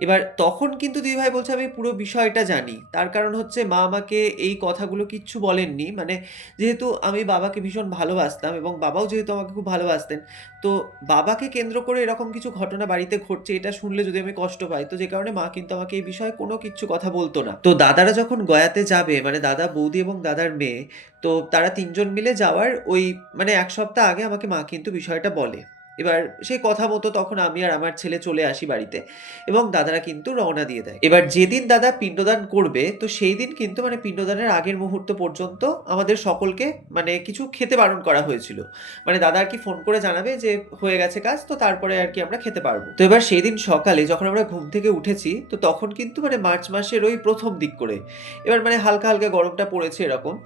এবার তখন কিন্তু দিদিভাই বলছে আমি পুরো বিষয়টা জানি। তার কারণ হচ্ছে মা আমাকে এই কথাগুলো কিচ্ছু বলেননি। মানে যেহেতু আমি বাবাকে ভীষণ ভালোবাসতাম এবং বাবাও যেহেতু আমাকে খুব ভালোবাসতেন, তো বাবাকে কেন্দ্র করে এরকম কিছু ঘটনা বাড়িতে ঘটছে এটা শুনলে যদি আমি কষ্ট পাই, তো যে কারণে মা কিন্তু আমাকে এই বিষয়ে কোনো কিচ্ছু কথা বলতো না। তো দাদারা যখন গয়াতে যাবে মানে দাদা, বৌদি এবং দাদার মেয়ে, তো তারা ৩ জন মিলে যাওয়ার ওই মানে ১ সপ্তাহ আগে আমাকে মা কিন্তু বিষয়টা বলে। এবার সেই কথা মতো তখন আমি আর আমার ছেলে চলে আসি বাড়িতে এবং দাদারা কিন্তু রওনা দিয়ে দেয়। এবার যেদিন দাদা পিণ্ডদান করবে তো সেই দিন কিন্তু মানে পিণ্ডদানের আগের মুহূর্ত পর্যন্ত আমাদের সকলকে মানে কিছু খেতে বারণ করা হয়েছিল। মানে দাদা আরকি ফোন করে জানাবে যে হয়ে গেছে কাজ তো তারপরে আরকি আমরা খেতে পারবো। তো এবার সেদিন সকালে যখন আমরা ঘুম থেকে উঠেছি তো তখন কিন্তু মানে মার্চ মাসের ওই ১ম দিক করে। এবার মানে হালকা গরমটা পড়েছে এরকম।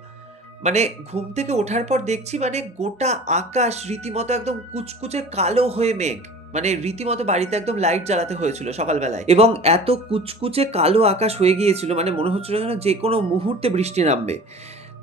মানে ঘুম থেকে ওঠার পর দেখছি মানে গোটা আকাশ রীতিমতো একদম কুচকুচে কালো হয়ে মেঘ। মানে রীতিমতো বাড়িতে একদম লাইট জ্বালাতে হয়েছিল সকালবেলায়। এবং এত কুচকুচে কালো আকাশ হয়ে গিয়েছিল মানে মনে হচ্ছিল যেন যেকোনো মুহূর্তে বৃষ্টি নামবে।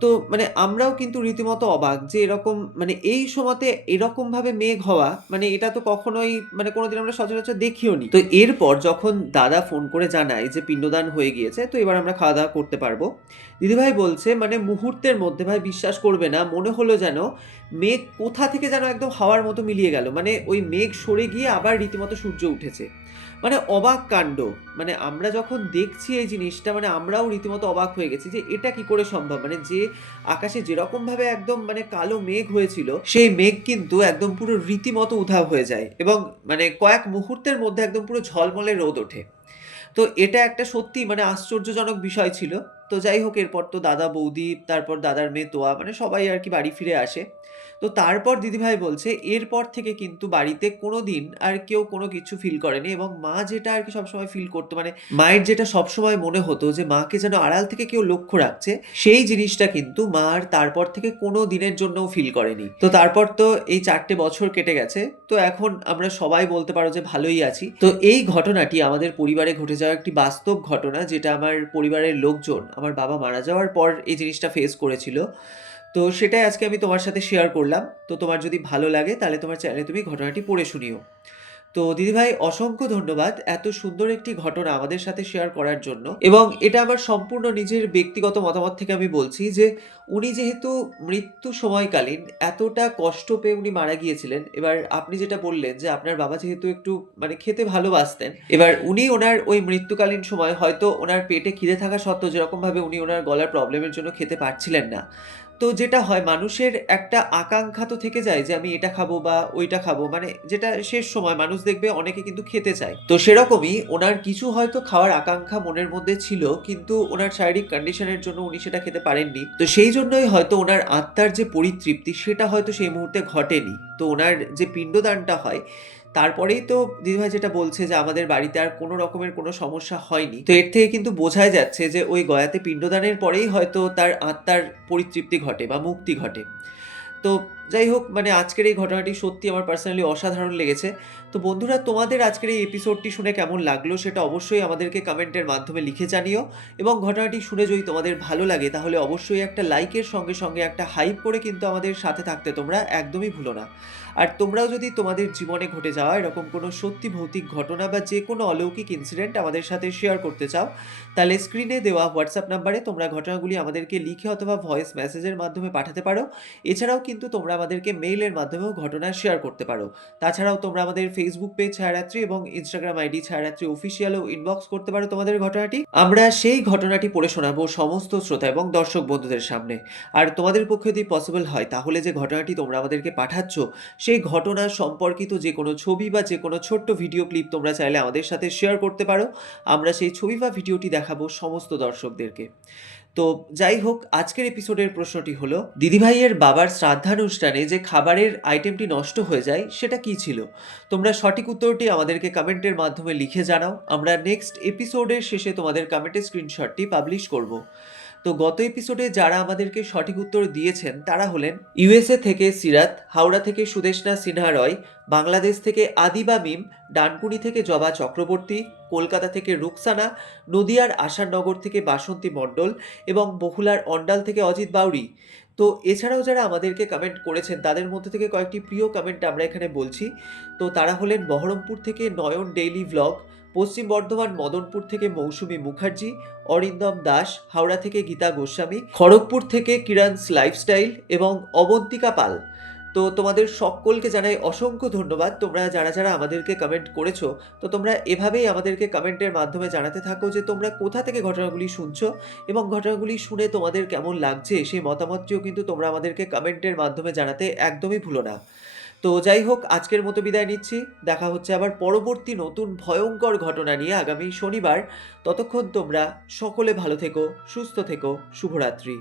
তো মানে আমরাও কিন্তু রীতিমতো অবাক যে এরকম মানে এই সময়তে এরকমভাবে মেঘ হওয়া মানে এটা তো কখনোই মানে কোনোদিন আমরা সচরাচর দেখিওনি। তো এরপর যখন দাদা ফোন করে জানায় যে পিণ্ডদান হয়ে গিয়েছে তো এবার আমরা খাওয়া-দাওয়া করতে পারবো। দিদিভাই বলছে মানে মুহূর্তের মধ্যে ভাই বিশ্বাস করবে না মনে হলো যেন মেঘ কোথা থেকে যেন একদম হাওয়ার মতো মিলিয়ে গেল। মানে ওই মেঘ সরে গিয়ে আবার রীতিমতো সূর্য উঠেছে। মানে অবাক কাণ্ড। মানে আমরা যখন দেখছি এই জিনিসটা মানে আমরাও রীতিমতো অবাক হয়ে গেছি যে এটা কি করে সম্ভব? মানে যে আকাশে যেরকমভাবে একদম মানে কালো মেঘ হয়েছিল, সেই মেঘ কিন্তু একদম পুরো রীতিমতো উধাও হয়ে যায় এবং মানে কয়েক মুহূর্তের মধ্যে একদম পুরো ঝলমলে রোদ ওঠে। তো এটা একটা সত্যিই মানে আশ্চর্যজনক বিষয় ছিল। তো যাই হোক এরপর তো দাদা, বৌদি, তারপর দাদার মেয়ে তোয়া মানে সবাই আরকি বাড়ি ফিরে আসে। তো তারপর দিদিভাই বলছে এরপর থেকে কিন্তু বাড়িতে কোনোদিন আর কেউ কোনো কিছু ফিল করেনি এবং মা যেটা আরকি সবসময় ফিল করতো মানে মায়ের যেটা সবসময় মনে হতো যে মাকে যেন আড়াল থেকে কেউ লক্ষ্য রাখছে, সেই জিনিসটা কিন্তু মা আর তারপর থেকে কোনো দিনের জন্যও ফিল করেনি। তো তারপর তো এই ৪ টে বছর কেটে গেছে। তো এখন আমরা সবাই বলতে পারো যে ভালোই আছি। তো এই ঘটনাটি আমাদের পরিবারে ঘটে যাওয়া একটি বাস্তব ঘটনা যেটা আমার পরিবারের লোকজন আমার বাবা মারা যাওয়ার পর এই জিনিসটা ফেস করেছিল। তো সেটাই আজকে আমি তোমার সাথে শেয়ার করলাম। তো তোমার যদি ভালো লাগে তাহলে তোমার চ্যানেলে তুমি ঘটনাটি পড়ে শুনিও। তো দিদিভাই অসংখ্য ধন্যবাদ এত সুন্দর একটি ঘটনা আমাদের সাথে শেয়ার করার জন্য এবং এটা আমার সম্পূর্ণ নিজের ব্যক্তিগত মতামত থেকে আমি বলছি যে উনি যেহেতু মৃত্যু সময়কালীন এতটা কষ্ট পেয়ে উনি মারা গিয়েছিলেন। এবার আপনি যেটা বললেন যে আপনার বাবা যেহেতু একটু মানে খেতে ভালোবাসতেন, এবার উনি ওনার ওই মৃত্যুকালীন সময় হয়তো ওনার পেটে খিদে থাকা সত্ত্বেও যেরকমভাবে উনি ওনার গলার প্রবলেমের জন্য খেতে পারছিলেন না। তো যেটা হয় মানুষের একটা আকাঙ্ক্ষা তো থেকে যায় যে আমি এটা খাবো বা ওইটা খাবো মানে যেটা শেষ সময় মানুষ দেখবে অনেকে কিন্তু খেতে চায়। তো সেরকমই ওনার কিছু হয়তো খাওয়ার আকাঙ্ক্ষা মনের মধ্যে ছিল কিন্তু ওনার শারীরিক কন্ডিশনের জন্য উনি সেটা খেতে পারেননি। তো সেই জন্যই হয়তো ওনার আত্মার যে পরিতৃপ্তি সেটা হয়তো সেই মুহূর্তে ঘটেনি। তো ওনার যে পিণ্ডদানটা হয় তারপরেই তো দিদিভাই যেটা বলছে যে আমাদের বাড়িতে আর কোনো রকমের কোনো সমস্যা হয়নি। তো এর থেকে কিন্তু বোঝাই যাচ্ছে যে ওই গয়াতে পিণ্ডদানের পরেই হয়তো তার আত্মার পরিতৃপ্তি ঘটে বা মুক্তি ঘটে। তো যাই হোক, মানে আজকের এই ঘটনাটি সত্যি আমার পার্সোনালি অসাধারণ লেগেছে। তো বন্ধুরা, তোমাদের আজকের এই এপিসোডটি শুনে কেমন লাগলো সেটা অবশ্যই আমাদেরকে কমেন্টের মাধ্যমে লিখে জানিও। এবং ঘটনাটি শুনে যদি তোমাদের ভালো লাগে তাহলে অবশ্যই একটা লাইকের সঙ্গে সঙ্গে একটা হাইপ করে কিন্তু আমাদের সাথে থাকতে তোমরা একদমই ভুলো না। আর তোমরাও যদি তোমাদের জীবনে ঘটে যাওয়া এরকম কোনো সত্যি ভৌতিক ঘটনা বা যে কোনো অলৌকিক ইনসিডেন্ট আমাদের সাথে শেয়ার করতে চাও, তাহলে স্ক্রিনে দেওয়া হোয়াটসঅ্যাপ নাম্বারে তোমরা ঘটনাগুলি আমাদেরকে লিখে অথবা ভয়েস মেসেজের মাধ্যমে পাঠাতে পারো। এছাড়াও কিন্তু তোমরা আমাদেরকে মেইলের মাধ্যমেও ঘটনা শেয়ার করতে পারো। তাছাড়াও তোমরা আমাদের ফেসবুক পেজ ছায়ারাত্রি এবং ইনস্টাগ্রাম আইডি ছায়ারাত্রি অফিসিয়ালও ইনবক্স করতে পারো তোমাদের ঘটনাটি। আমরা সেই ঘটনাটি পড়ে শোনাবো সমস্ত শ্রোতা এবং দর্শক বন্ধুদের সামনে। আর তোমাদের পক্ষে যদি পসিবল হয় তাহলে যে ঘটনাটি তোমরা আমাদেরকে পাঠাচ্ছ সেই ঘটনা সম্পর্কিত যে কোনো ছবি বা যে কোনো ছোট্ট ভিডিও ক্লিপ তোমরা চাইলে আমাদের সাথে শেয়ার করতে পারো। আমরা সেই ছবি বা ভিডিওটি দেখাবো সমস্ত দর্শকদেরকে। তো যাই হোক, আজকের এপিসোডের প্রশ্নটি হলো, দিদিভাইয়ের বাবার শ্রাদ্ধানুষ্ঠানে যে খাবারের আইটেমটি নষ্ট হয়ে যায় সেটা কি ছিল? তোমরা সঠিক উত্তরটি আমাদেরকে কমেন্টের মাধ্যমে লিখে জানাও। আমরা নেক্সট এপিসোডের শেষে তোমাদের কমেন্টের স্ক্রিনশটটি পাবলিশ করব। তো গত এপিসোডে যারা আমাদেরকে সঠিক উত্তর দিয়েছেন তারা হলেন ইউএসএ থেকে সিরাত, হাওড়া থেকে সুদেশনা সিনহা রয়, বাংলাদেশ থেকে আদিবা মিম, ডানকুনি থেকে জবা চক্রবর্তী, কলকাতা থেকে রুকসানা, নদিয়ার আশারনগর থেকে বাসন্তী মণ্ডল এবং বহুলার অন্ডাল থেকে অজিত বাউরি। তো এছাড়াও যারা আমাদেরকে কমেন্ট করেছেন তাদের মধ্যে থেকে কয়েকটি প্রিয় কমেন্ট আমরা এখানে বলছি। তো তারা হলেন বহরমপুর থেকে নয়ন ডেইলি ভ্লগ, পশ্চিম বর্ধমান মদনপুর থেকে মৌসুমী মুখার্জি, অরিন্দম দাস, হাওড়া থেকে গীতা গোস্বামী, খড়গপুর থেকে কিরণস লাইফস্টাইল এবং অবন্তিকা পাল। তো তোমাদের সকলকে জানাই অসংখ্য ধন্যবাদ। তোমরা যারা যারা আমাদেরকে কমেন্ট করেছো, তো তোমরা এভাবেই আমাদেরকে কমেন্টের মাধ্যমে জানাতে থাকো যে তোমরা কোথা থেকে ঘটনাগুলি শুনছো এবং ঘটনাগুলি শুনে তোমাদের কেমন লাগছে সেই মতামতটিও কিন্তু তোমরা আমাদেরকে কমেন্টের মাধ্যমে জানাতে একদমই ভুলো না। তো যাই হোক, আজকের মতো বিদায় নিচ্ছি। দেখা হচ্ছে আবার পরবর্তী নতুন ভয়ঙ্কর ঘটনা নিয়ে আগামী শনিবার। ততক্ষণ তোমরা সকলে ভালো থেকো, সুস্থ থেকো। শুভরাত্রি।